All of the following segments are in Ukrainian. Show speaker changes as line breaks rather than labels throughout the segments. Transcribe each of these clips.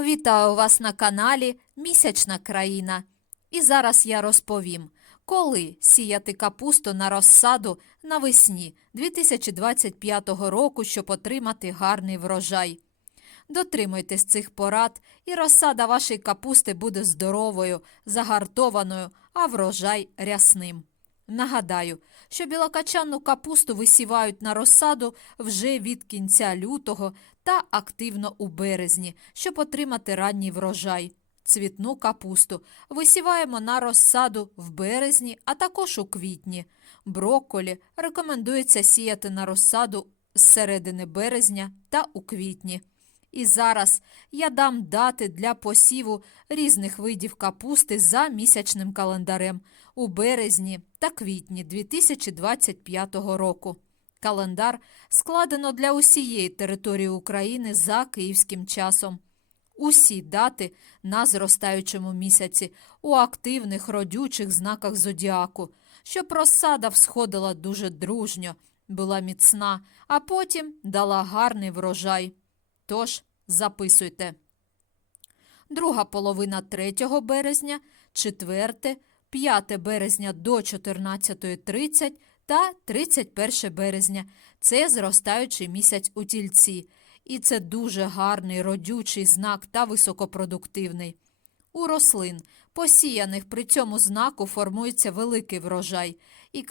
Вітаю вас на каналі Місячна країна. І зараз я розповім, коли сіяти капусту на розсаду навесні 2025 року, щоб отримати гарний врожай. Дотримуйтесь цих порад, і розсада вашої капусти буде здоровою, загартованою, а врожай рясним. Нагадаю, що білокачанну капусту висівають на розсаду вже від кінця лютого та активно у березні, щоб отримати ранній врожай. Цвітну капусту висіваємо на розсаду в березні, а також у квітні. Брокколі рекомендується сіяти на розсаду з середини березня та у квітні. І зараз я дам дати для посіву різних видів капусти за місячним календарем у березні та квітні 2025 року. Календар складено для усієї території України за київським часом. Усі дати на зростаючому місяці у активних родючих знаках зодіаку, щоб розсада всходила дуже дружньо, була міцна, а потім дала гарний врожай. Тож записуйте. Друга половина 3 березня, 4, 5 березня до 14.30 та 31 березня це зростаючий місяць у тільці. І це дуже гарний родючий знак та високопродуктивний. У рослин, посіяних при цьому знаку, формується великий врожай, і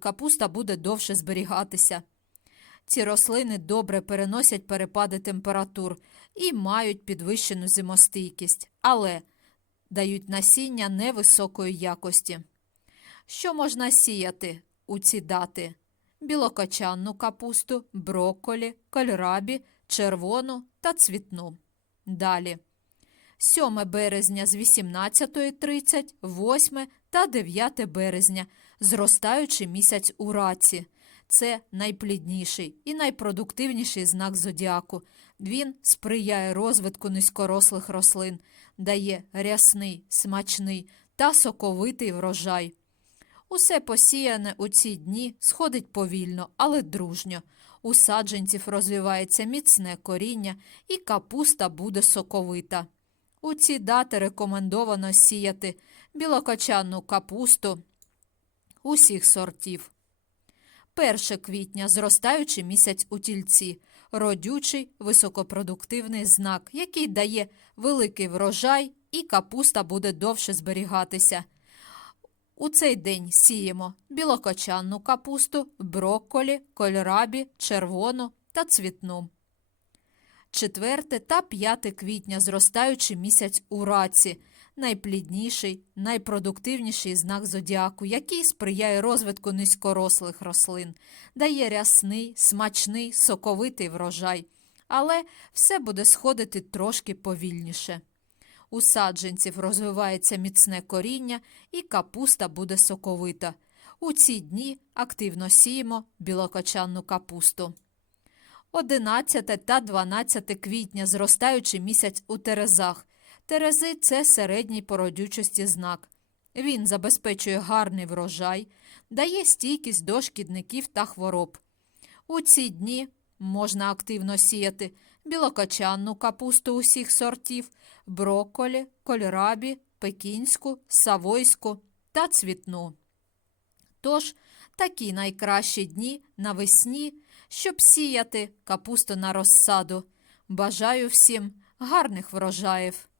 капуста, буде довше зберігатися. Ці рослини добре переносять перепади температур і мають підвищену зимостійкість, але дають насіння невисокої якості. Що можна сіяти у ці дати? Білокочанну капусту, брокколі, кольрабі, червону та цвітну. Далі. 7 березня з 18.30, 8 та 9 березня, зростаючий місяць у раці. Це найплідніший і найпродуктивніший знак зодіаку. Він сприяє розвитку низькорослих рослин, дає рясний, смачний та соковитий врожай. Усе посіяне у ці дні сходить повільно, але дружньо. У саджанців розвивається міцне коріння і капуста буде соковита. У ці дати рекомендовано сіяти білокочанну капусту усіх сортів. 1 квітня зростаючий місяць у тільці, родючий високопродуктивний знак, який дає великий врожай і капуста буде довше зберігатися. У цей день сіємо білокочанну капусту, брокколі, кольрабі, червону та цвітну. 4 та 5 квітня зростаючий місяць у раці, найплідніший, найпродуктивніший знак зодіаку, який сприяє розвитку низькорослих рослин, дає рясний, смачний, соковитий врожай. Але все буде сходити трошки повільніше. У саджанців розвивається міцне коріння і капуста буде соковита. У ці дні активно сіємо білокочанну капусту. 11 та 12 квітня зростаючий місяць у терезах. Терези це середній по родючості знак. Він забезпечує гарний врожай, дає стійкість до шкідників та хвороб. У ці дні можна активно сіяти білокочанну капусту усіх сортів, брокколі, кольрабі, пекінську, савойську та цвітну. Тож такі найкращі дні навесні, щоб сіяти капусту на розсаду. Бажаю всім гарних врожаїв!